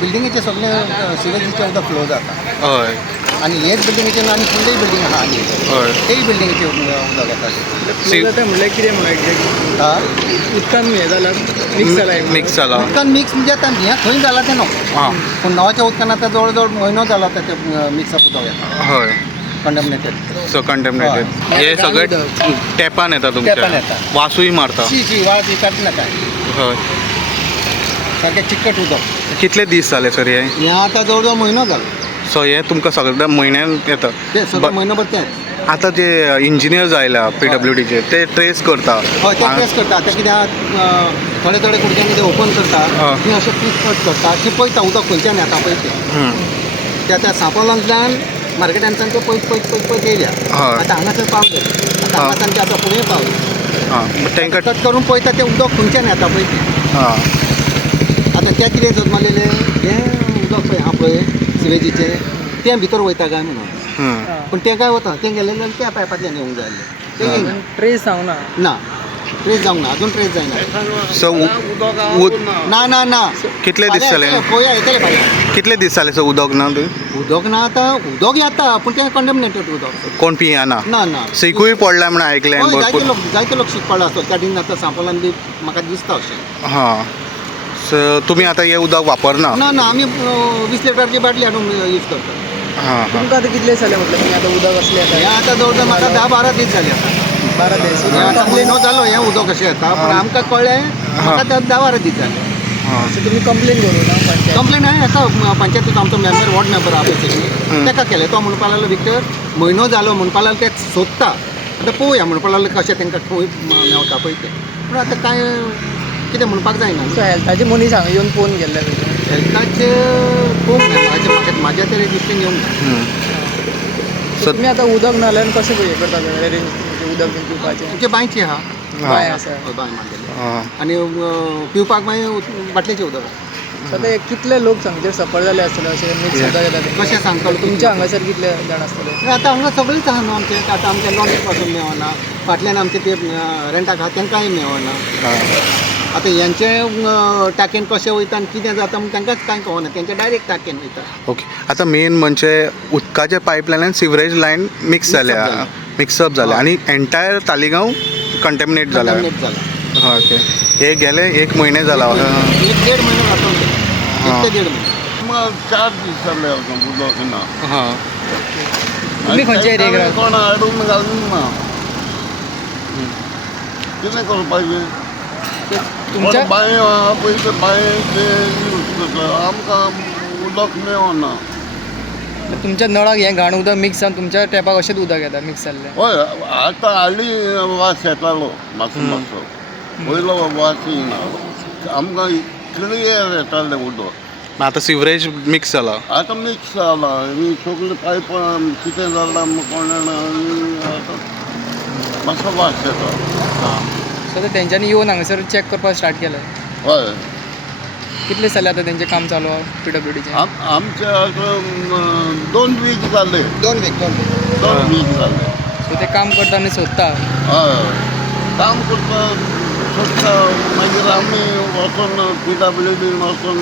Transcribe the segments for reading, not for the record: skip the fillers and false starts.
बिल्डिंगेचे सगळे सिवेजीचे उदक फ्लो जाता हय आणि हेच बिल्डिंगेचे आणि फुडलीय बिल्डिंग आहा आनी हय तेय बिल्डिंगेचे उदक येता सी- जाता म्हणल्यार कितें म्हणून एक्झॅक्ट हा उदकान हें जाला मिक्स जाला मिक्स जाला उदकान मिक्स म्हणजे आतां हें खंय जाला तें न्हू हां पूण नवाच्या उदकान आतां जवळ जवळ म्हयनो जाला ते मिक्सअप उदक येता हय कंडमनेटेड सो कंटेमिनेटेड हे सगळे टॅपान येता टॅपान तुमच्या येता. वासूय मारता शी वाज येतात ना काय हय सारकें चिकट उदक कितले दीस जाले सर हे हें आतां जवळ जवळ म्हयनो जाला सो हे तुमकां सगळ्या म्हयन्यान येता ते सगळं म्हयनोभर तेंच आतां जे इंजिनियर्स आयला PWDचे ते ट्रेस करता हय ते टेस्ट करता आतां कित्याक थोडे थोडे कुडक्यांनी ते ओपन करता हा. ती अशें पीस कट करता ती पळयता उदक खंयच्यान येता पळय ते त्या सांपळांतल्यान मार्केटांतल्यान ते पळयत येयल्या हय. आतां हांगासर पावले आतां हा. हांगासान ते आतां फुडें पावले हां तांकां कट करून पळयता ते उदक खंयच्यान येता पळय ते हां आतां ते कितें जल्मलेले हें उदक पळय आहा पळय सिवेजीचें तें भितर वयता काय म्हणून पूण तें काय वता तें गेलें जाल्यार त्या पायपांतल्यान येवंक जाय आसलें तें येयना ट्रेस जावना ना ट्रेस जावंक ना अजून ट्रेस जायना सो ना ना ना कितले दीस जाले पळोवया येतले फाल्यां कितले दीस जाले सो उदक ना थंय उदक ना आतां उदक येता पूण तें कंडमनेटेड उदक कोण पियाना ना ना सिकूय पडला म्हणून आयकलें हय, भरपूर जायते लोक शीक पडला आसतो त्या दिन आतां सांपलान बी म्हाका दिसता अशें हां सो तुमी आतां हें उदक वापरना ना ना आमी 20 लिटराची बाटली हाडून यूज करता हां हां तुमकां आतां कितले जाले म्हटल्यार तुमी आतां उदक असलें हें येता आतां जवळ जवळ म्हाका 10-12 दीस जाले आतां 12 दीस हें आतां म्हयनो जालो हें उदक अशें येता पूण आमकां कळ्ळें म्हाका 10-12 दीस जाले हां सो तुमी कंप्लेन करूं ना पंचायत कंप्लेन हांवें हेका पंचायतीचो आमचो मेंबर वॉर्ड मेंबर आहा बेसिकली ताका केलें तो म्हणपाक लागलो विक्टर म्हयनो जालो म्हणपाक लागलो ते सोदता आतां पळोवया म्हणपाक लागलो कशें तांकां खंय मेवता पळय तें पूण आतां कांय कितें म्हणपाक जायना सो हेल्थाचे मनीस हांगा येवन पळोवन गेल्ले तुमी हेल्थाचे पळोवंक म्हाज्या तरी दिश्टीन येवंक ना सो तुमी आतां उदक ना जाल्यार कशें हें करता अरेंज म्हणजे उदक बीन पिवपाचें तुमचे बांयची आहा बांय आसा बांय मारलेली हां आनी पिवपाक मागीर बाटलेचें उदक सो आतां कितले लोक हांगचेर सफर जाले आसतले अशें मिक्स उदक येता तें कशें सांगतलो तुमच्या हांगासर कितले जाण आसतले आतां हांगा सगळींच आहा न्हू आमचे आतां आमच्या लॉन्ड्री पासून मेवना फाटल्यान आमचे ते रेंटाक आहा तांकांय मेवना आतां हेंचे टाकयेन कशें वयता आनी कितें जाता म्हण तांकांच कांय कळना तेंचे डायरेक्ट टाकयेन वयता ओके आतां मेन म्हणजे उदकाचे पायपलायन सिवरेज लायन मिक्स जाल्या मिक्सअप जाल्या हय. आनी एंटायर तालिगांव कंटेमिनेट जाल्या कंटामिनेट जाला हय ओके हे गेले 1 म्हयने जाला 1-1.5 म्हयनो जातो 1 ते 1.5 म्हयने मग 4 दीस जाले उदक ना हां तुमी खंयच्या एरियेक रावता कोण हाडून घालून ना कितें करपाचें तुमच्या बांय आहा पळय ते बांयचे यूज करता आमकां उदक मेवना तुमच्या नळाक हें घाण उदक मिक्स जावन तुमच्या टॅपाक अशेंच उदक येता मिक्स जाल्लें हय आतां हालीं वास येतालो मातसो मातसो पयलो वास येना आमकां क्लियर येतालें उदक आतां सिवरेज मिक्स जाला आतां मिक्स जाला आनी सगळे पायप कितें जालां कोण आतां मातसो वास येता सो तेंच्यांनी येवन हांगासर चॅक करपाक स्टार्ट केलें हय कितले जाले आतां तेंचें काम चालू आहा PWDचें आमचे आतां 2 वीक जाले 2 वीक 2 वीक जाले सो ते काम करता आनी सोदता हय काम करता सोदता मागीर आमी वचून PWD वचून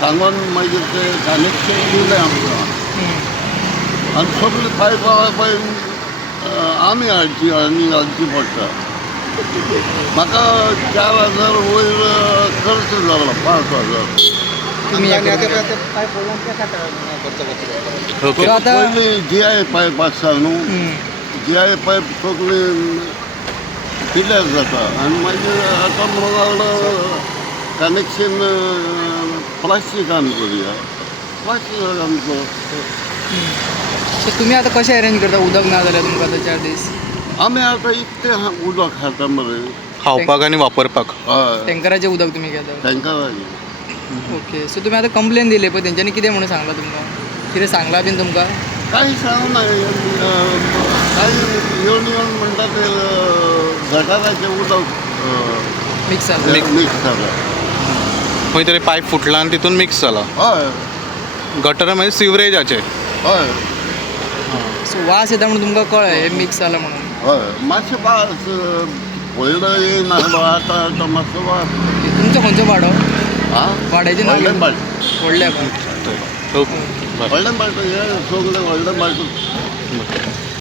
सांगून मागीर ते कनेक्शन दिलें आमकां आनी सगळी पायपां पळय आमी हाडची आनी घालची पडटा म्हाका 4,000 वयर खर्च जालो 5,000 तुमी हें करून घ्या. काय पळोवन ते खर्च ओके सो आतां पयलीं GI पायप आसता न्हू GI पायप सगळी पिल्यार जाता आनी मागीर आतां म्हणून लागलो कनेक्शन प्लास्टिकान करुया प्लास्टिकान सो तुमी आतां कशें अरेंज करता उदक ना जाल्यार तुमकां आतां 4 दीस आमी आतां इतकें उदक खाता मरे खावपाक आनी वापरपाक हय टँकराचें उदक तुमी घेता टँकराची ओके सो तुमी आतां कंप्लेन दिली पळय तेंच्यांनी कितें म्हणून सांगलां तुमकां कितें सांगलां बीन तुमकां काही सांगू ना काही येवन येवन म्हणटा ते गटाराचें उदक मिक्स जाल्लें मिक्स जाता खंय तरी पायप फुटला आनी तितून मिक्स जाला हय गटर म्हणजे सिवरेजाचे हय सो वास येता म्हणून तुमकां कळ्ळें हें मिक्स जालां म्हणून हय मातशें वास पयलो येयनासलो आतां मातसो वास तुमचो खंयचो वाडो वाड्याचें नांव व्हडलें घेवन बाल्ट व्हडलें ओके बरें व्हडलें बाल्ट हे सगळें व्हडलें बाल्ट